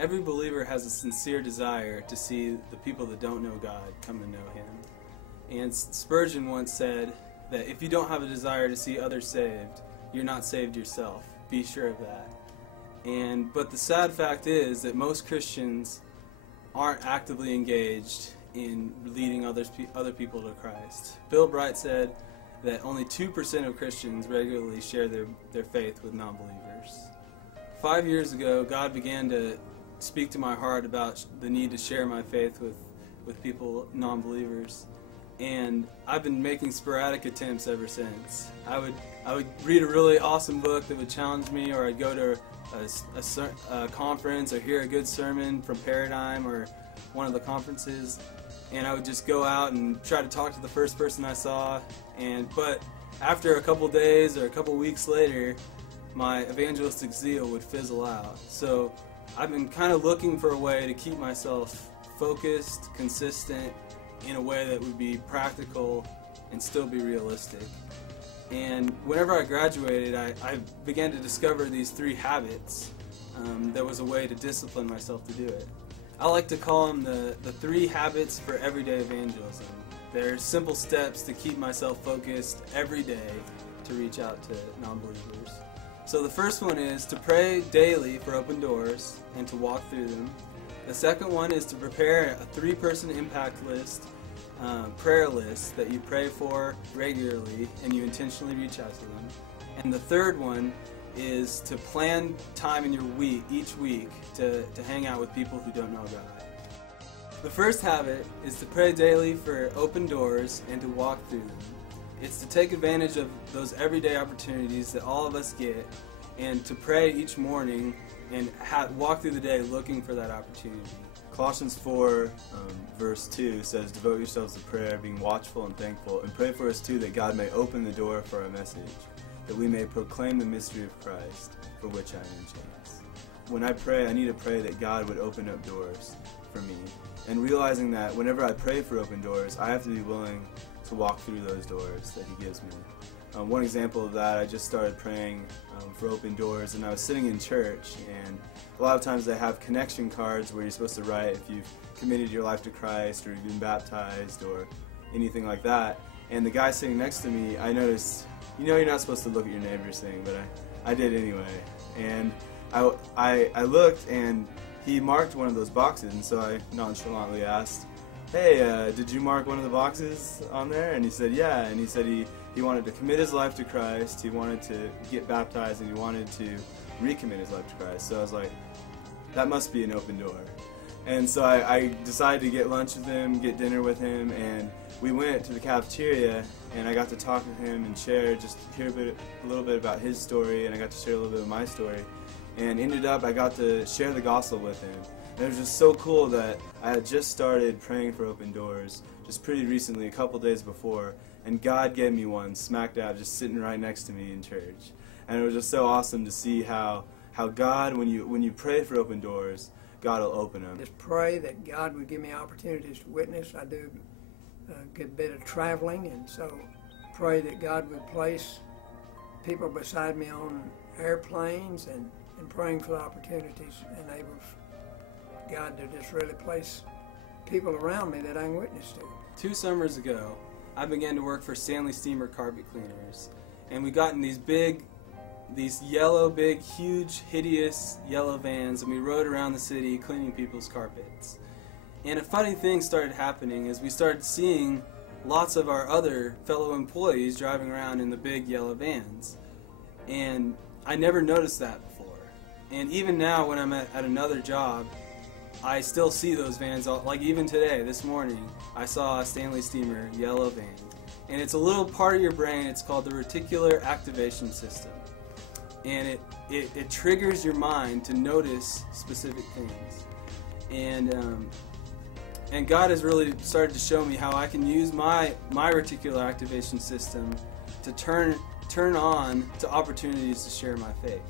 Every believer has a sincere desire to see the people that don't know God come to know Him. And Spurgeon once said that if you don't have a desire to see others saved, you're not saved yourself. Be sure of that. But the sad fact is that most Christians aren't actively engaged in leading other people to Christ. Bill Bright said that only 2% of Christians regularly share their faith with non-believers. 5 years ago, God began to speak to my heart about the need to share my faith with people, non-believers. And I've been making sporadic attempts ever since. I would read a really awesome book that would challenge me, or I'd go to a conference or hear a good sermon from Paradigm or one of the conferences, and I would just go out and try to talk to the first person I saw. But after a couple days or a couple weeks later, my evangelistic zeal would fizzle out. So I've been kind of looking for a way to keep myself focused, consistent, in a way that would be practical and still be realistic. And whenever I graduated, I began to discover these 3 habits that was a way to discipline myself to do it. I like to call them the 3 habits for everyday evangelism. They're simple steps to keep myself focused every day to reach out to non-believers. So the first one is to pray daily for open doors and to walk through them. The second one is to prepare a 3-person impact list, prayer list that you pray for regularly and you intentionally reach out to them. And the third one is to plan time in your week, each week, to hang out with people who don't know God. The first habit is to pray daily for open doors and to walk through them. It's to take advantage of those everyday opportunities that all of us get and to pray each morning and walk through the day looking for that opportunity. Colossians 4, verse 2 says, "Devote yourselves to prayer, being watchful and thankful, and pray for us too that God may open the door for our message, that we may proclaim the mystery of Christ, for which I am in chains." When I pray, I need to pray that God would open up doors for me, and realizing that whenever I pray for open doors, I have to be willing to walk through those doors that He gives me. One example of that, I just started praying for open doors, and I was sitting in church, and a lot of times they have connection cards where you're supposed to write if you've committed your life to Christ or you've been baptized or anything like that. And the guy sitting next to me, I noticed, you're not supposed to look at your neighbor's thing, but I did anyway. And I looked, and he marked one of those boxes, and so I nonchalantly asked, "Hey, did you mark one of the boxes on there?" And he said, "Yeah." And he said he wanted to commit his life to Christ, he wanted to get baptized, and he wanted to recommit his life to Christ. So I was like, that must be an open door. And so I decided to get lunch with him, get dinner with him, and we went to the cafeteria, and I got to talk with him and hear a little bit about his story, and I got to share a little bit of my story. And ended up, I got to share the gospel with him. And it was just so cool that I had just started praying for open doors just pretty recently, a couple days before, and God gave me one smack dab just sitting right next to me in church. And it was just so awesome to see how God, when you pray for open doors, God will open them. Just pray that God would give me opportunities to witness. I do a good bit of traveling, and so pray that God would place people beside me on airplanes, and praying for the opportunities enables God to just really place people around me that I can witness to. 2 summers ago, I began to work for Stanley Steamer Carpet Cleaners, and we got in these yellow, big, huge, hideous yellow vans, and we rode around the city cleaning people's carpets. And a funny thing started happening as we started seeing lots of our other fellow employees driving around in the big yellow vans. And I never noticed that before. And even now when I'm at another job, I still see those vans. Like even today, this morning, I saw a Stanley Steamer yellow van. And it's a little part of your brain, it's called the reticular activation system. And it triggers your mind to notice specific things. And God has really started to show me how I can use my reticular activation system to turn on to opportunities to share my faith.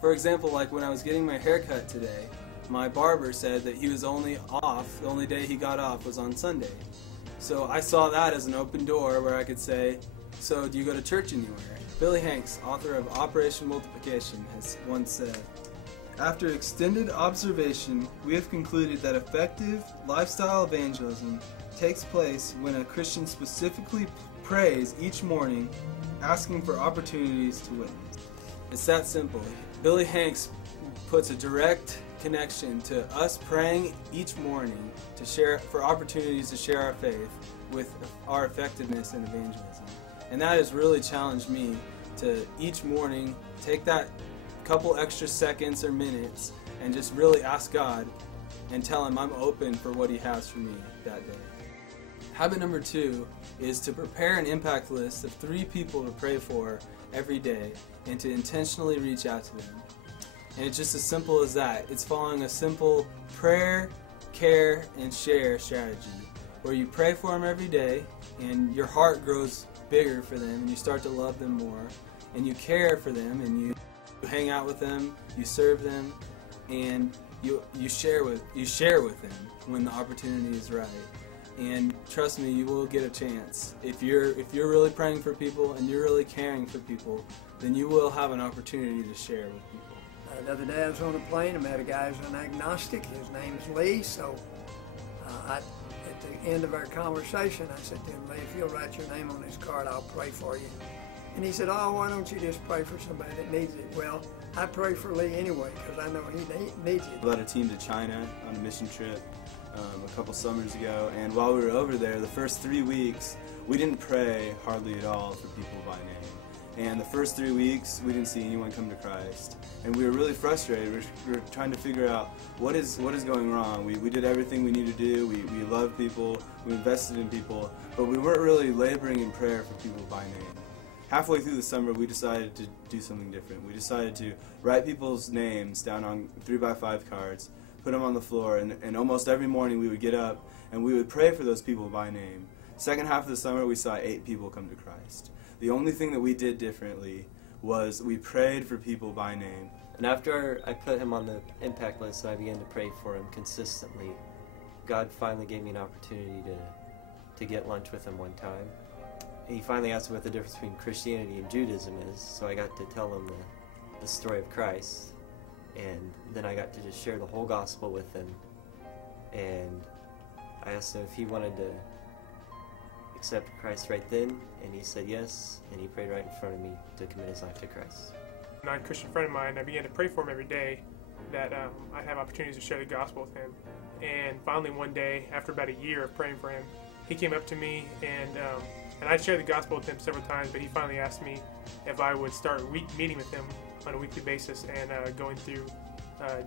For example, like when I was getting my hair cut today, my barber said that he was only off, the only day he got off was on Sunday. So I saw that as an open door where I could say, "So do you go to church anywhere?" Billy Hanks, author of Operation Multiplication, has once said, After extended observation, we have concluded that effective lifestyle evangelism takes place when a Christian specifically prays each morning, asking for opportunities to witness. It's that simple. Billy Hanks puts a direct connection to us praying each morning to share for opportunities to share our faith with our effectiveness in evangelism. And that has really challenged me to each morning take that couple extra seconds or minutes and just really ask God and tell Him I'm open for what He has for me that day. Habit number 2 is to prepare an impact list of 3 people to pray for every day and to intentionally reach out to them. And it's just as simple as that. It's following a simple prayer, care, and share strategy where you pray for them every day and your heart grows bigger for them and you start to love them more and you care for them and you hang out with them, you serve them, and you share with them when the opportunity is right. And trust me, you will get a chance. If you're really praying for people and you're really caring for people, then you will have an opportunity to share with people. The other day I was on a plane. I met a guy who's an agnostic. His name's Lee. So at the end of our conversation, I said to him, Lee, if you'll write your name on this card, I'll pray for you. And he said, oh, why don't you just pray for somebody that needs it? Well, I pray for Lee anyway because I know he needs it. We led a team to China on a mission trip a couple summers ago, and while we were over there, the first 3 weeks, we didn't pray hardly at all for people by name. And the first 3 weeks, we didn't see anyone come to Christ. And we were really frustrated. We were trying to figure out what is going wrong. We did everything we needed to do. We loved people. We invested in people. But we weren't really laboring in prayer for people by name. Halfway through the summer, we decided to do something different. We decided to write people's names down on 3x5 cards, put them on the floor, and almost every morning we would get up and we would pray for those people by name. Second half of the summer, we saw 8 people come to Christ. The only thing that we did differently was we prayed for people by name. And after I put him on the impact list and I began to pray for him consistently, God finally gave me an opportunity to get lunch with him one time. He finally asked me what the difference between Christianity and Judaism is, so I got to tell him the story of Christ. And then I got to just share the whole gospel with him. And I asked him if he wanted to accept Christ right then, and he said yes, and he prayed right in front of me to commit his life to Christ. A non-Christian friend of mine, I began to pray for him every day that I'd have opportunities to share the gospel with him. And finally one day, after about a year of praying for him, he came up to me and I shared the gospel with him several times, but he finally asked me if I would start meeting with him on a weekly basis and going through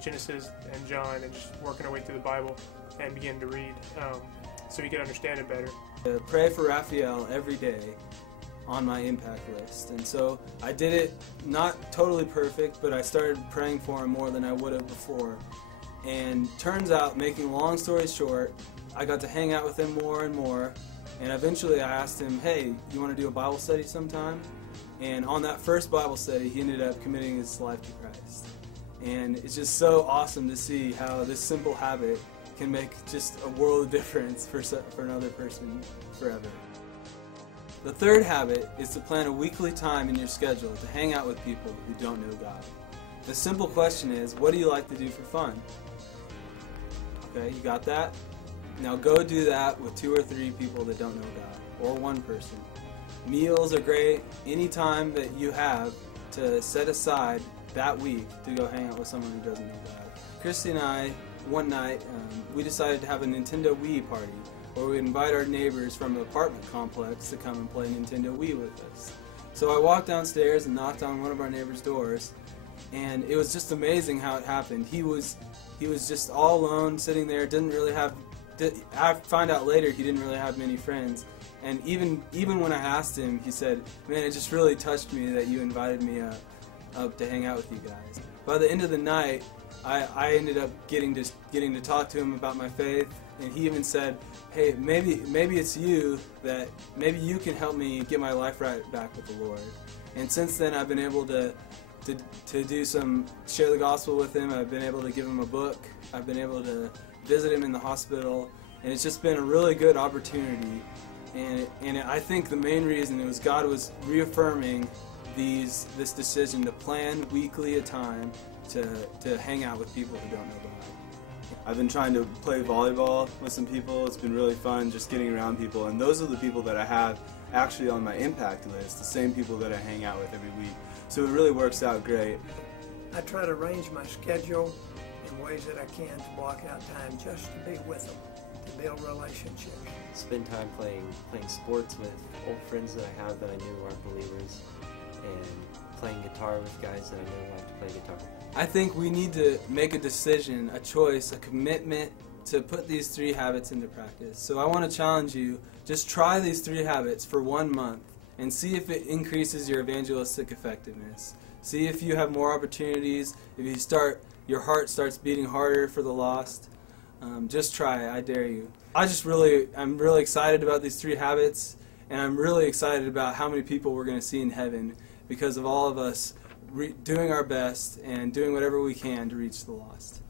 Genesis and John and just working our way through the Bible and begin to read so he could understand it better. Pray for Raphael every day on my impact list. And so I did it not totally perfect, but I started praying for him more than I would have before. And turns out, making a long story short, I got to hang out with him more and more. And eventually I asked him, hey, you want to do a Bible study sometime? And on that first Bible study, he ended up committing his life to Christ. And it's just so awesome to see how this simple habit can make just a world of difference for another person forever. The third habit is to plan a weekly time in your schedule to hang out with people who don't know God. The simple question is, what do you like to do for fun? Okay, you got that? Now go do that with 2 or 3 people that don't know God, or 1 person. Meals are great. Any time that you have to set aside that week to go hang out with someone who doesn't know God. Christy and I, one night, we decided to have a Nintendo Wii party where we invite our neighbors from an apartment complex to come and play Nintendo Wii with us. So I walked downstairs and knocked on one of our neighbors' doors, and it was just amazing how it happened. He was just all alone, sitting there, didn't really have. I found out later he didn't really have many friends, and even when I asked him, he said, "Man, it just really touched me that you invited me up to hang out with you guys." By the end of the night, I ended up getting to talk to him about my faith, and he even said, "Hey, maybe it's you that maybe you can help me get my life right back with the Lord." And since then, I've been able to share the gospel with him. I've been able to give him a book. I've been able to visit him in the hospital, and it's just been a really good opportunity. And I think the main reason it was God was reaffirming this decision to plan weekly a time to hang out with people who don't know God. I've been trying to play volleyball with some people. It's been really fun just getting around people, and those are the people that I have actually on my impact list, the same people that I hang out with every week. So it really works out great. I try to arrange my schedule in ways that I can to block out time just to be with them, to build relationships. Spend time playing sports with old friends that I have that I knew aren't believers, and playing guitar with guys that I know like to play guitar. I think we need to make a decision, a choice, a commitment to put these 3 habits into practice. So I want to challenge you, just try these 3 habits for 1 month and see if it increases your evangelistic effectiveness. See if you have more opportunities, if your heart starts beating harder for the lost. Just try it, I dare you. I'm really excited about these 3 habits, and I'm really excited about how many people we're going to see in heaven because of all of us doing our best and doing whatever we can to reach the lost.